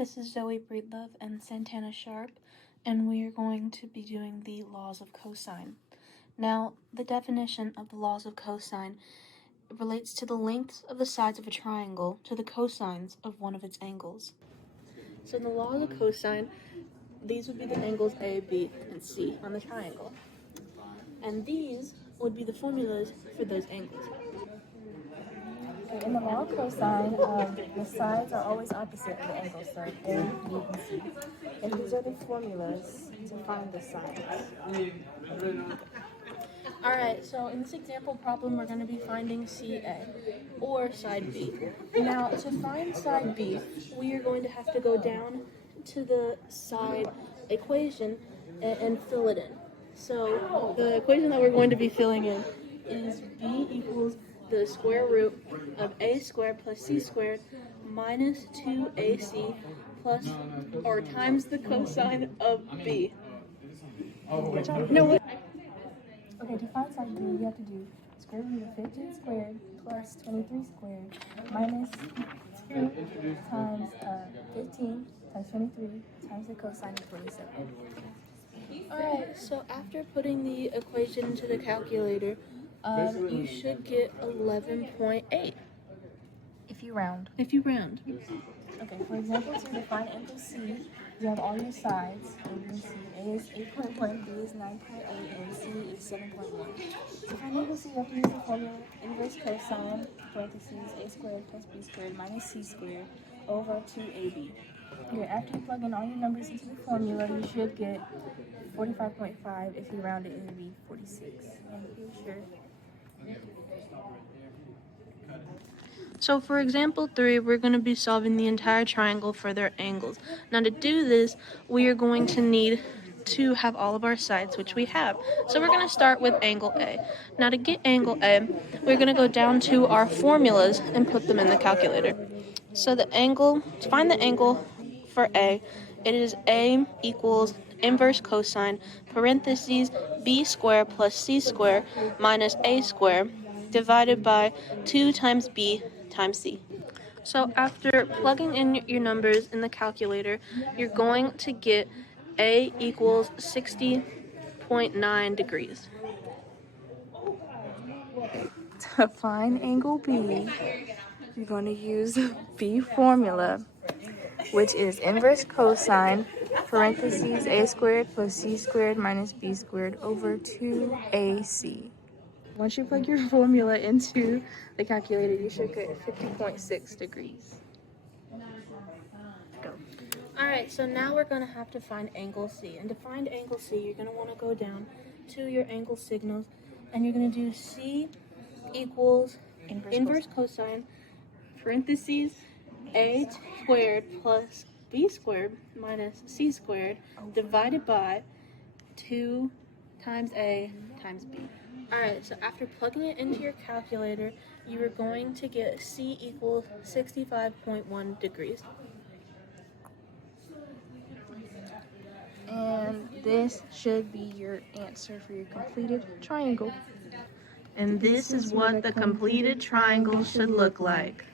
This is Zoe Breedlove and Santana Sharp, and we are going to be doing the laws of cosine. Now, the definition of the laws of cosine relates to the lengths of the sides of a triangle to the cosines of one of its angles. So in the laws of cosine, these would be the angles A, B, and C on the triangle. And these would be the formulas for those angles. In the law of cosine, the sides are always opposite of the angles, so A, B, and C. And these are the formulas to find the sides. Alright, so in this example problem, we're going to be finding CA, or side B. Now, to find side B, we are going to have to go down to the side equation and fill it in. So, the equation that we're going to be filling in is B equals the square root of A squared plus C squared minus 2AC plus, or times the cosine of B. No, what? Okay, to find side B, you have to do square root of 15 squared plus 23 squared minus 2 times 15 times 23 times the cosine of 27. Alright, so after putting the equation into the calculator, you should get 11.8. If you round. If you round. Okay, for example, to find angle C, you have all your sides, A, B, and C. A is 8.1, B is 9.8, and C is 7.1. To find angle C, you have to use the formula inverse cosine, parentheses, A squared plus B squared minus C squared over 2AB. Okay, after you plug in all your numbers into the formula, you should get 45.5. If you round it, it would be 46. And if you're sure. So for example 3, we're going to be solving the entire triangle for their angles. Now to do this, we are going to need to have all of our sides, which we have. So we're going to start with angle A. Now to get angle A, we're going to go down to our formulas and put them in the calculator. So the angle, to find the angle for A, it is A equals inverse cosine, parentheses, B squared plus C squared minus A squared divided by 2 times B times C. So after plugging in your numbers in the calculator, you're going to get A equals 60.9 degrees. To find angle B, you're going to use B formula, which is inverse cosine, parentheses, A squared plus C squared minus B squared over 2AC. Once you plug your formula into the calculator, you should get 50.6 degrees. Go. Alright, so now we're going to have to find angle C. And to find angle C, you're going to want to go down to your angle signals, and you're going to do C equals inverse cosine, parentheses, A squared plus B squared minus C squared divided by 2 times A times B. Alright, so after plugging it into your calculator, you are going to get C equals 65.1 degrees. And this should be your answer for your completed triangle. And this is what the completed triangle should look like.